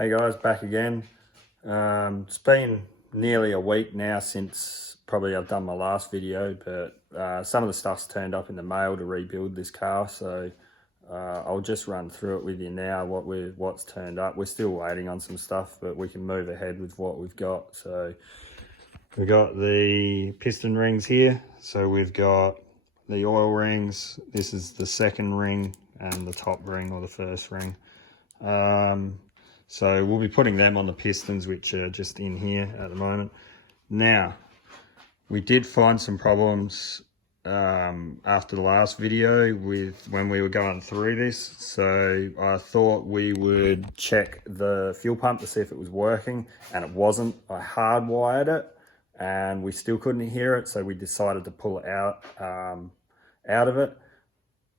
Hey guys, back again. It's been nearly a week now since probably I've done my last video, but some of the stuff's turned up in the mail to rebuild this car, so I'll just run through it with you now, what's turned up. We're still waiting on some stuff, but we can move ahead with what we've got. So we've got the piston rings here, so we've got the oil rings. This is the second ring and the top ring, or the first ring. So we'll be putting them on the pistons, which are just in here at the moment. Now, we did find some problems after the last video when we were going through this. So I thought we would check the fuel pump to see if it was working, and it wasn't. I hardwired it and we still couldn't hear it, so we decided to pull it out of it.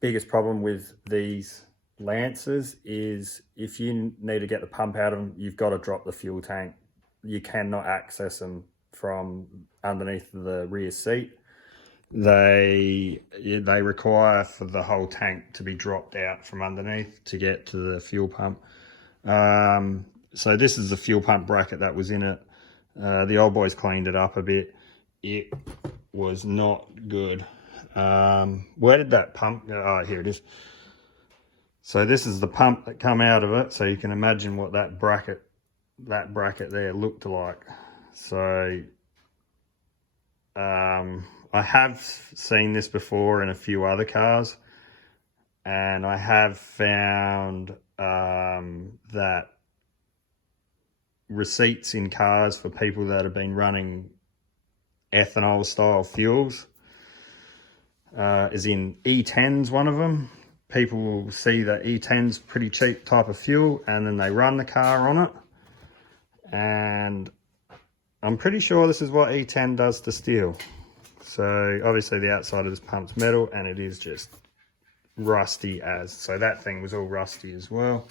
Biggest problem with these Lancers is if you need to get the pump out of them, you've got to drop the fuel tank. You cannot access them from underneath the rear seat. They require for the whole tank to be dropped out from underneath to get to the fuel pump. So this is the fuel pump bracket that was in it. The old boys cleaned it up a bit. It was not good. Where did that pump go? Oh, here it is. So this is the pump that come out of it. So you can imagine what that bracket there looked like. So I have seen this before in a few other cars, and I have found that receipts in cars for people that have been running ethanol style fuels, is in E10's one of them. People will see that E10's pretty cheap type of fuel, and then they run the car on it. And I'm pretty sure this is what E10 does to steel. So obviously the outside of this pump's metal, and it is just rusty as. So that thing was all rusty as well.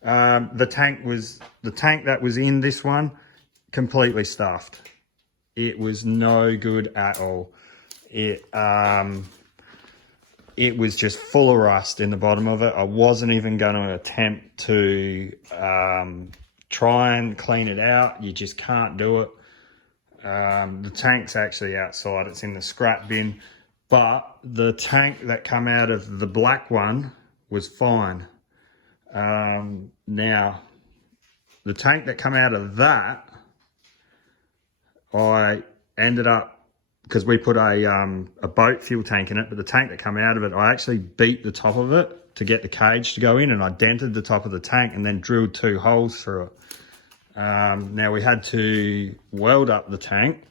The tank that was in this one, completely stuffed. It was no good at all. It was just full of rust in the bottom of it. I wasn't even going to attempt to try and clean it out. You just can't do it. The tank's actually outside. It's in the scrap bin. But the tank that come out of the black one was fine. Now, the tank that come out of that, I ended up, because we put a boat fuel tank in it, but the tank that come out of it, I actually beat the top of it to get the cage to go in, and I dented the top of the tank and then drilled 2 holes through it. Now we had to weld up the tank,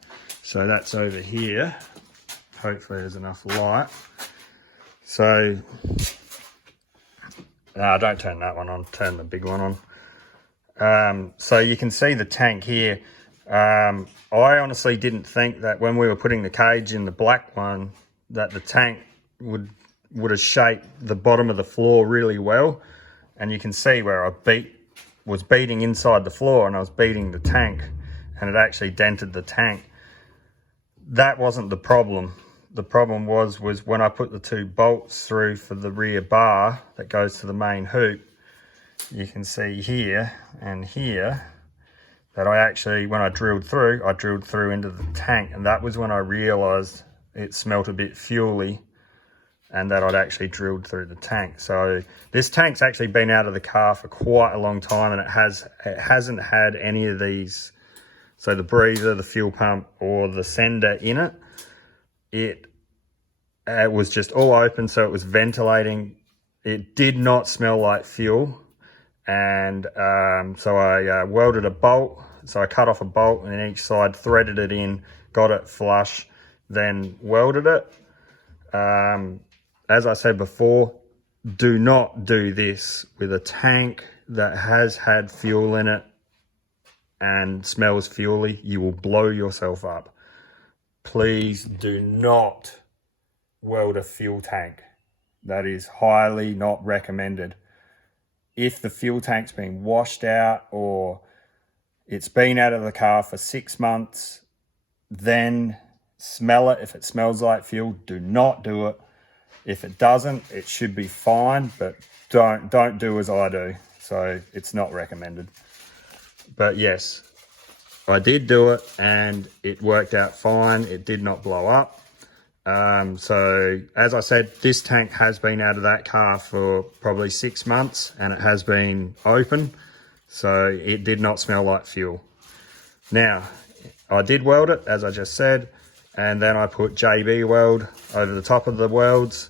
so that's over here. Hopefully there's enough light. So, no, don't turn that one on, turn the big one on. So you can see the tank here. I honestly didn't think that when we were putting the cage in the black one that the tank would have shaped the bottom of the floor really well. And you can see where I was beating inside the floor, and I was beating the tank, and it actually dented the tank. That wasn't the problem. The problem was when I put the 2 bolts through for the rear bar that goes to the main hoop. You can see here and here that I actually, when I drilled through into the tank, and that was when I realised it smelt a bit fuely, and that I'd actually drilled through the tank. So this tank's actually been out of the car for quite a long time, and it hasn't had any of these, so the breather, the fuel pump, or the sender in it. It was just all open, so it was ventilating. It did not smell like fuel. And so I welded a bolt. So I cut off a bolt on each side, threaded it in, got it flush, then welded it. As I said before, do not do this with a tank that has had fuel in it and smells fuely. You will blow yourself up. Please do not weld a fuel tank. That is highly not recommended. If the fuel tank's been washed out, or it's been out of the car for 6 months, then smell it. If it smells like fuel, do not do it. If it doesn't, it should be fine, but don't do as I do. So it's not recommended. But yes, I did do it and it worked out fine. It did not blow up. So as I said, this tank has been out of that car for probably 6 months and it has been open. So it did not smell like fuel. Now, I did weld it, as I just said, and then I put JB weld over the top of the welds,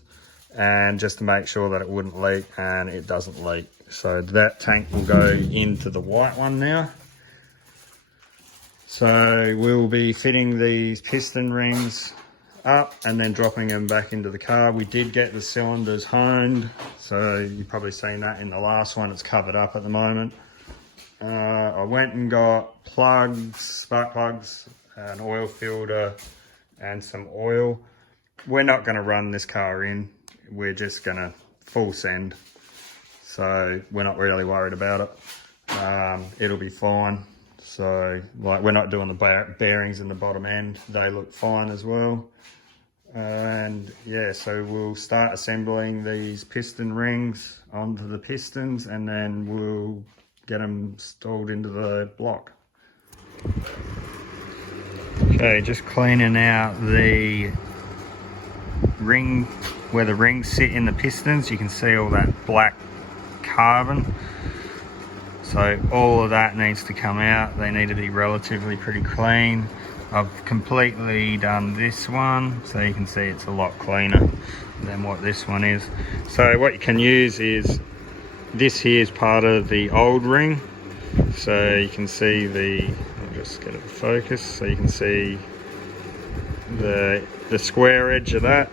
and just to make sure that it wouldn't leak, and it doesn't leak. So that tank will go into the white one now. So we'll be fitting these piston rings up and then dropping them back into the car. We did get the cylinders honed, so you've probably seen that in the last one. It's covered up at the moment. I went and got plugs, spark plugs, an oil filter and some oil. We're not going to run this car in, we're just going to full send, so we're not really worried about it. It'll be fine. So like, we're not doing the bearings in the bottom end, they look fine as well. And yeah, so we'll start assembling these piston rings onto the pistons, and then we'll get them installed into the block. Okay, just cleaning out the ring, where the rings sit in the pistons. You can see all that black carbon. So all of that needs to come out. They need to be relatively pretty clean. I've completely done this one, so you can see it's a lot cleaner than what this one is. So what you can use is, this here is part of the old ring. So you can see I'll just get it to focus, so you can see the square edge of that.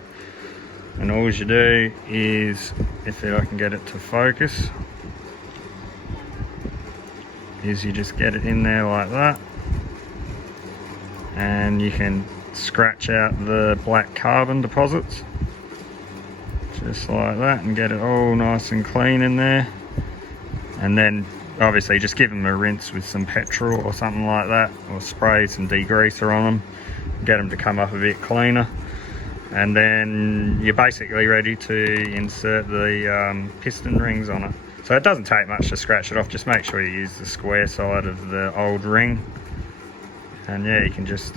And all you do is, if I can get it to focus, is you just get it in there like that. And you can scratch out the black carbon deposits just like that and get it all nice and clean in there. And then obviously just give them a rinse with some petrol or something like that, or spray some degreaser on them, get them to come up a bit cleaner. And then you're basically ready to insert the piston rings on it. So it doesn't take much to scratch it off, just make sure you use the square side of the old ring. And yeah, you can just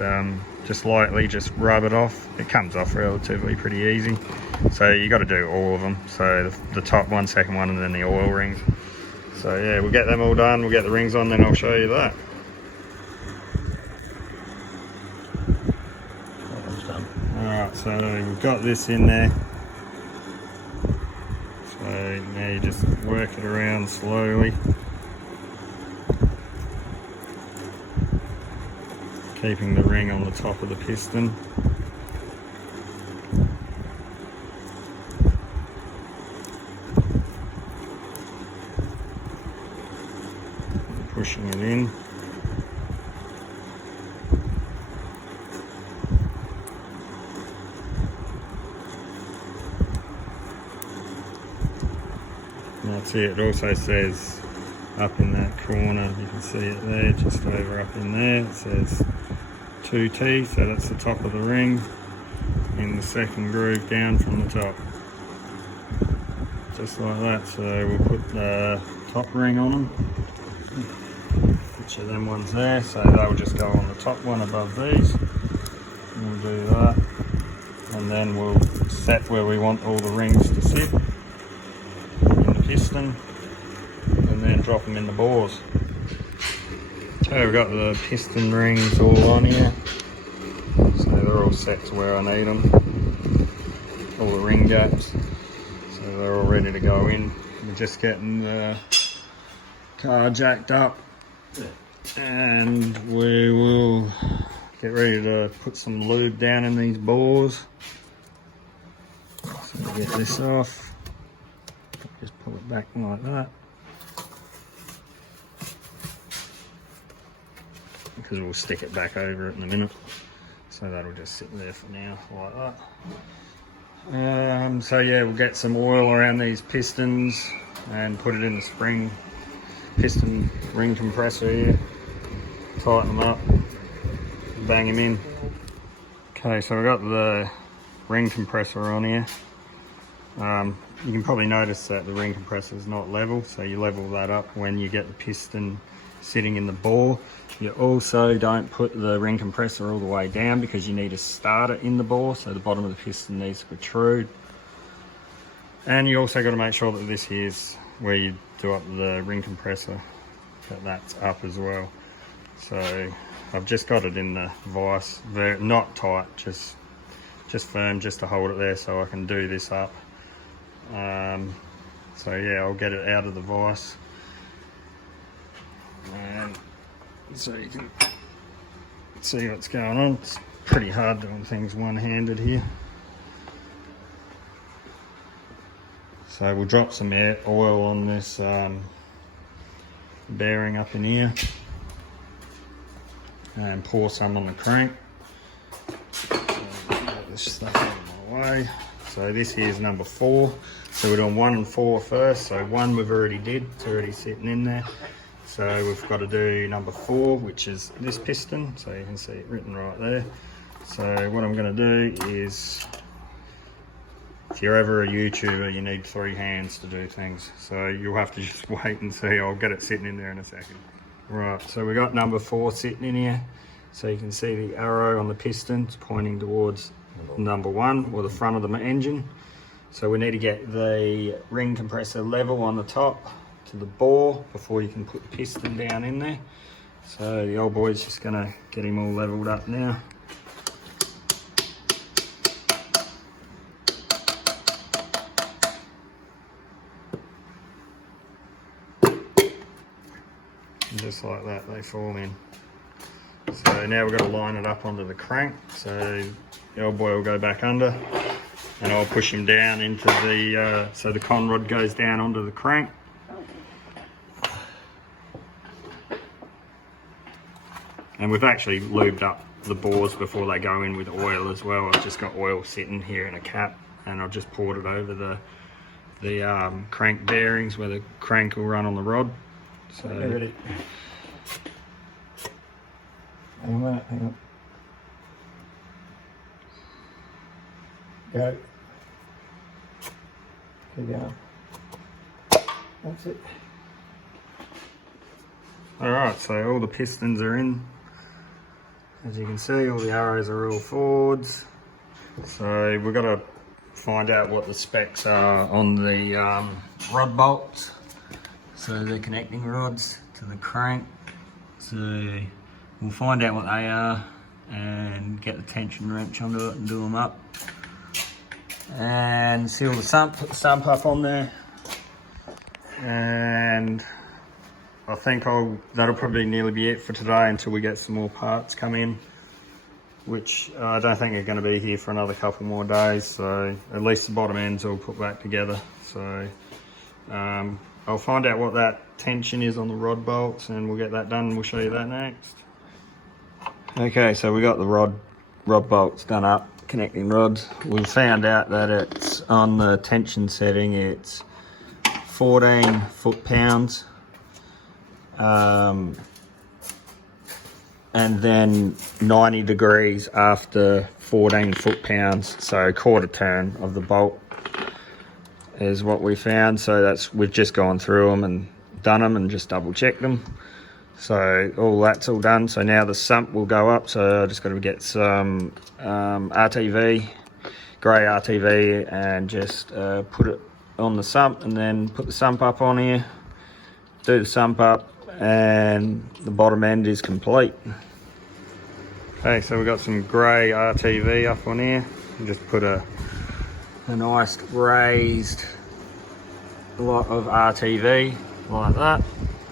lightly just rub it off. It comes off relatively pretty easy. So you got to do all of them. So the top one, second one, and then the oil rings. So yeah, we'll get them all done. We'll get the rings on, then I'll show you that. Alright, so we've got this in there. So now you just work it around slowly. Keeping the ring on the top of the piston. Pushing it in. And that's it. It also says up in that corner, you can see it there, just over up in there, it says 2T, so that's the top of the ring, in the second groove down from the top, just like that. So we'll put the top ring on them, each of them ones there, so they'll just go on the top one above these, and we'll do that, and then we'll set where we want all the rings to sit in the piston, and then drop them in the bores. So we've got the piston rings all on here, so they're all set to where I need them, all the ring gaps, so they're all ready to go in. We're just getting the car jacked up, and we will get ready to put some lube down in these bores. So we'll get this off, just pull it back like that, because we'll stick it back over it in a minute. So that'll just sit there for now, like that. So yeah, we'll get some oil around these pistons and put it in the spring piston ring compressor here. Tighten them up, bang them in. Okay, so we've got the ring compressor on here. You can probably notice that the ring compressor is not level, so you level that up when you get the piston sitting in the bore. You also don't put the ring compressor all the way down because you need to start it in the bore, so the bottom of the piston needs to protrude. And you also got to make sure that this here is where you do up the ring compressor, that's up as well. So I've just got it in the vise, not tight, just firm, just to hold it there so I can do this up. So yeah, I'll get it out of the vise, and so you can see what's going on. It's pretty hard doing things one-handed here. So we'll drop some oil on this bearing up in here and pour some on the crank. So get this stuff out of my way. So this here is number 4. So we're doing 1 and 4 first. So 1 we've already did, it's already sitting in there. So we've got to do number 4, which is this piston. So you can see it written right there. So what I'm going to do is, if you're ever a YouTuber, you need 3 hands to do things. So you'll have to just wait and see. I'll get it sitting in there in a second. Right, so we got number 4 sitting in here. So you can see the arrow on the piston, it's pointing towards number 1, or the front of the engine. So we need to get the ring compressor level on the top to the bore before you can put the piston down in there. So the old boy's just gonna get him all leveled up now. Just like that, they fall in. So now we've got to line it up onto the crank. So the old boy will go back under, and I'll push him down into the, so the con rod goes down onto the crank. And we've actually lubed up the bores before they go in with oil as well. I've just got oil sitting here in a cap, and I've just poured it over the crank bearings where the crank will run on the rod. So ready. Hang on. Go. Keep going. That's it. Alright, so all the pistons are in. As you can see, all the arrows are all forwards. So we've got to find out what the specs are on the rod bolts. So they're connecting rods to the crank. So we'll find out what they are and get the tension wrench onto it and do them up. And seal the sump, put the sump up on there. And I think that'll probably nearly be it for today until we get some more parts come in, which I don't think are going to be here for another couple more days. So at least the bottom ends all put back together. So I'll find out what that tension is on the rod bolts, and we'll get that done, and we'll show you that next. Okay, so we got the rod bolts done up, connecting rods. We found out that it's on the tension setting, it's 14 foot-pounds, and then 90 degrees after 14 foot-pounds, so quarter turn of the bolt is what we found. So we've just gone through them and done them and just double checked them. So that's all done. So now the sump will go up. So I just got to get some RTV, grey RTV, and just put it on the sump, and then put the sump up on here, do the sump up, and the bottom end is complete. Okay, so we've got some grey RTV up on here. And just put a nice raised lot of RTV like that,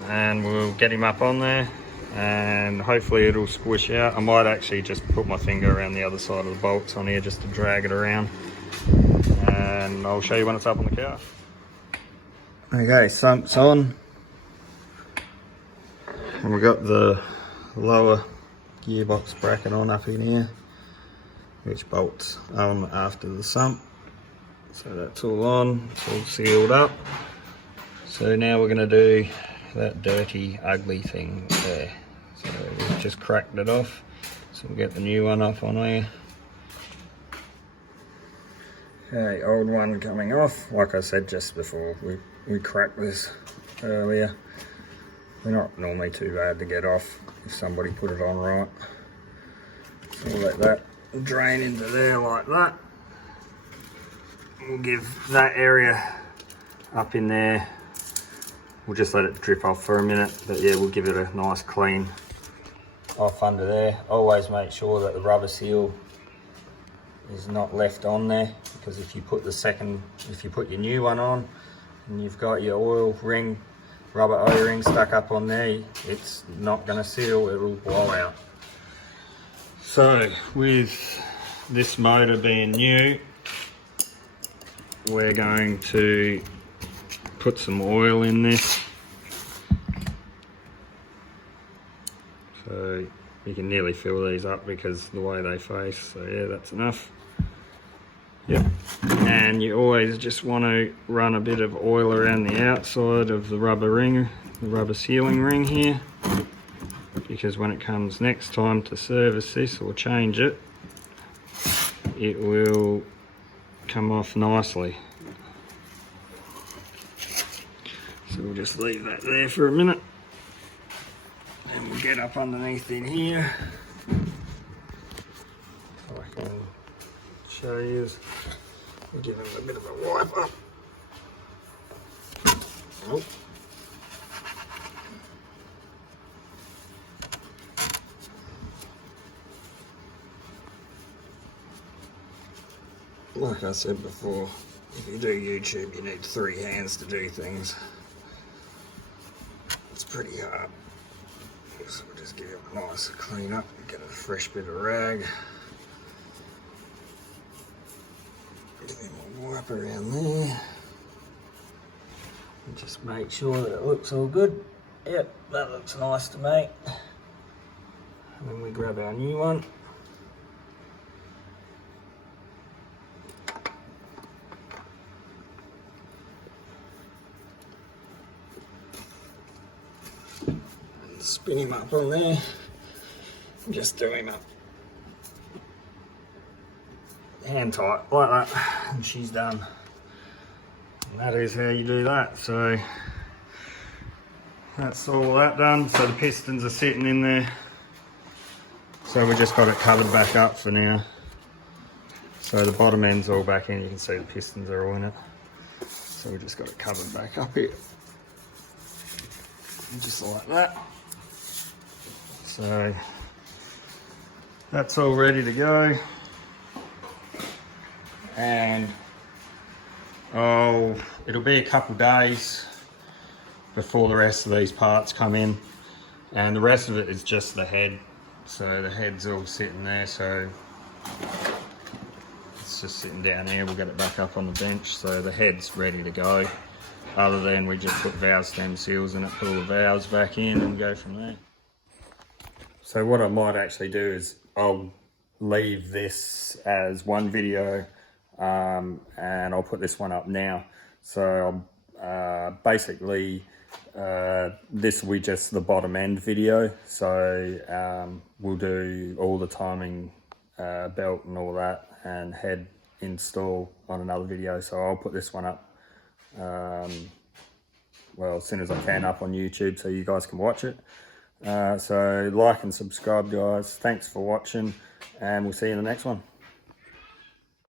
and we'll get him up on there, and hopefully it'll squish out. I might actually just put my finger around the other side of the bolts on here just to drag it around, and I'll show you when it's up on the car. Okay, sump's on, and we've got the lower gearbox bracket on up in here, which bolts on after the sump. So that's all on, it's all sealed up. So now we're going to do that dirty, ugly thing there. So we've just cracked it off. So we'll get the new one off on here. Okay, old one coming off. Like I said just before, we cracked this earlier. They're not normally too bad to get off if somebody put it on right. So we'll let that drain into there like that. We'll give that area up in there, we'll just let it drip off for a minute, but yeah, we'll give it a nice clean off under there. Always make sure that the rubber seal is not left on there, because if you put your new one on and you've got your oil ring, rubber O-ring stuck up on there, it's not going to seal, it'll blow out. So with this motor being new, we're going to put some oil in this. So you can nearly fill these up because of the way they face. So yeah, that's enough. Yep. And you always just want to run a bit of oil around the outside of the rubber ring, the rubber sealing ring here, because when it comes next time to service this or change it, it will come off nicely. So we'll just leave that there for a minute, and we'll get up underneath in here. So I can show you, we'll give them a bit of a wipe up. Oh. Like I said before, if you do YouTube, you need 3 hands to do things. It's pretty hard. So we'll just give it a nice clean up and get a fresh bit of rag. Then we'll wipe around there. And just make sure that it looks all good. Yep, that looks nice to me. And then we grab our new one. Spin him up on there, just do him up hand tight like that, and she's done. And that is how you do that. So that's all that done. So the pistons are sitting in there, so we just got it covered back up for now. So the bottom end's all back in, you can see the pistons are all in it, so we just got it covered back up here, just like that. So that's all ready to go, and it'll be a couple days before the rest of these parts come in, and the rest of it is just the head. So the head's all sitting there, so it's just sitting down here. We'll get it back up on the bench, so the head's ready to go, other than we just put valve stem seals in it, put all the valves back in and go from there. So what I might actually do is I'll leave this as one video, and I'll put this one up now. So basically this will be just the bottom end video. So we'll do all the timing belt and all that, and head install on another video. So I'll put this one up, well, as soon as I can, up on YouTube so you guys can watch it. So like and subscribe, guys. Thanks for watching, and we'll see you in the next one.